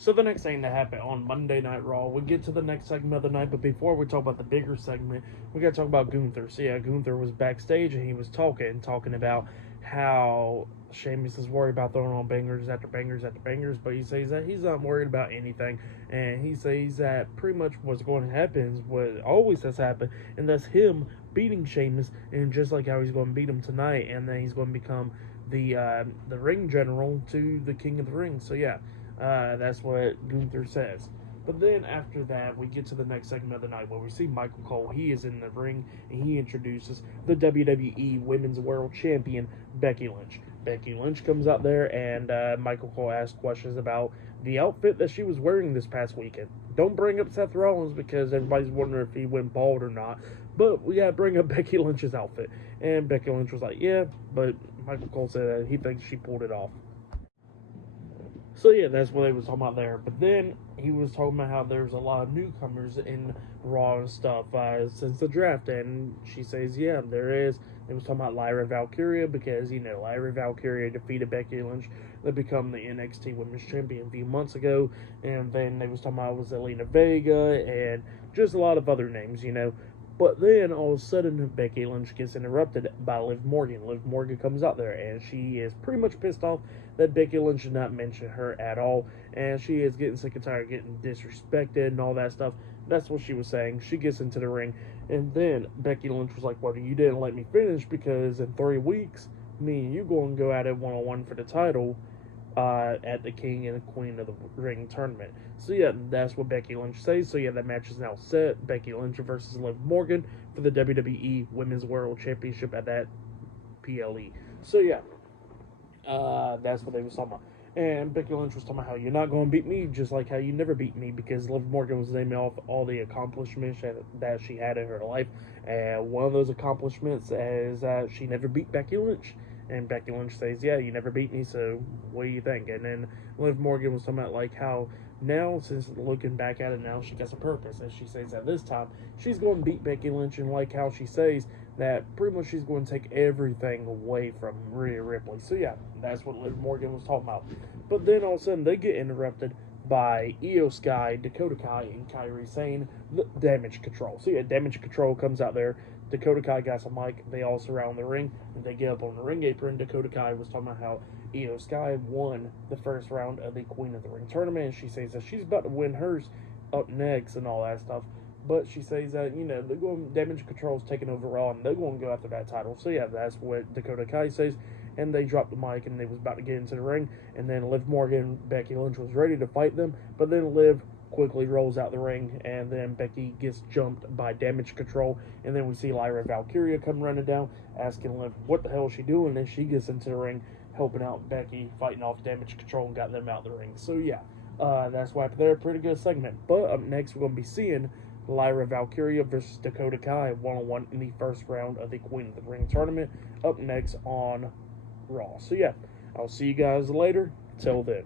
So the next thing that happened on Monday Night Raw, we get to the next segment of the night, but before we talk about the bigger segment, we gotta talk about Gunther. So yeah, Gunther was backstage and he was talking about how Sheamus is worried about throwing on bangers after bangers after bangers, but he says that he's not worried about anything, and he says that pretty much what's going to happen is what always has happened, and that's him beating Sheamus, and just like how he's going to beat him tonight, and then he's going to become the ring general to the King of the Ring. So yeah, that's what Gunther says. But then after that, we get to the next segment of the night where we see Michael Cole. He is in the ring and he introduces the WWE Women's World Champion, Becky Lynch. Becky Lynch comes out there and Michael Cole asks questions about the outfit that she was wearing this past weekend. Don't bring up Seth Rollins because everybody's wondering if he went bald or not. But we gotta bring up Becky Lynch's outfit. And Becky Lynch was like, yeah, but Michael Cole said that he thinks she pulled it off. So yeah, that's what they was talking about there. But then he was talking about how there's a lot of newcomers in Raw and stuff since the draft, and she says, yeah, there is. They was talking about Lyra Valkyria because Lyra Valkyria defeated Becky Lynch to become the NXT Women's Champion a few months ago, and then they was talking about was Zelina Vega and just a lot of other names. But then all of a sudden, Becky Lynch gets interrupted by Liv Morgan. Liv Morgan comes out there, and she is pretty much pissed off that Becky Lynch did not mention her at all. And she is getting sick and tired of getting disrespected and all that stuff. That's what she was saying. She gets into the ring, and then Becky Lynch was like, well, you didn't let me finish because in 3 weeks, me and you going to go at it one-on-one for the title at the King and Queen of the Ring tournament. So yeah, that's what Becky Lynch says. So yeah, that match is now set. Becky Lynch versus Liv Morgan for the WWE Women's World Championship at that PLE. So yeah, that's what they was talking about. And Becky Lynch was talking about how you're not going to beat me, just like how you never beat me, because Liv Morgan was naming off all the accomplishments that she had in her life. And one of those accomplishments is that she never beat Becky Lynch. And Becky Lynch says, yeah, you never beat me, so what do you think? And then Liv Morgan was talking about like how now, since looking back at it now, she got a purpose. And she says that this time she's going to beat Becky Lynch, and like how she says that pretty much she's going to take everything away from Rhea Ripley. So yeah, that's what Liv Morgan was talking about. But then all of a sudden they get interrupted by Io Sky, Dakota Kai, and Kairi Sane, the Damage Control. So yeah, Damage Control comes out there. Dakota Kai got some mic. They all surround the ring, and they get up on the ring apron. Dakota Kai was talking about how Io Sky won the first round of the Queen of the Ring tournament, and she says that she's about to win hers up next and all that stuff. But she says that, they're going Damage Control's taking over Raw, and they're going to go after that title. So yeah, that's what Dakota Kai says. And they dropped the mic, and they was about to get into the ring. And then Liv Morgan, Becky Lynch was ready to fight them, but then Liv quickly rolls out the ring, and then Becky gets jumped by Damage Control, and then we see Lyra Valkyria come running down, asking Liv what the hell is she doing, and she gets into the ring, helping out Becky, fighting off Damage Control, and got them out the ring. So yeah, that's why they're a pretty good segment. But up next, we're going to be seeing Lyra Valkyria versus Dakota Kai one-on-one in the first round of the Queen of the Ring tournament, up next on Raw. So yeah, I'll see you guys later. Till then.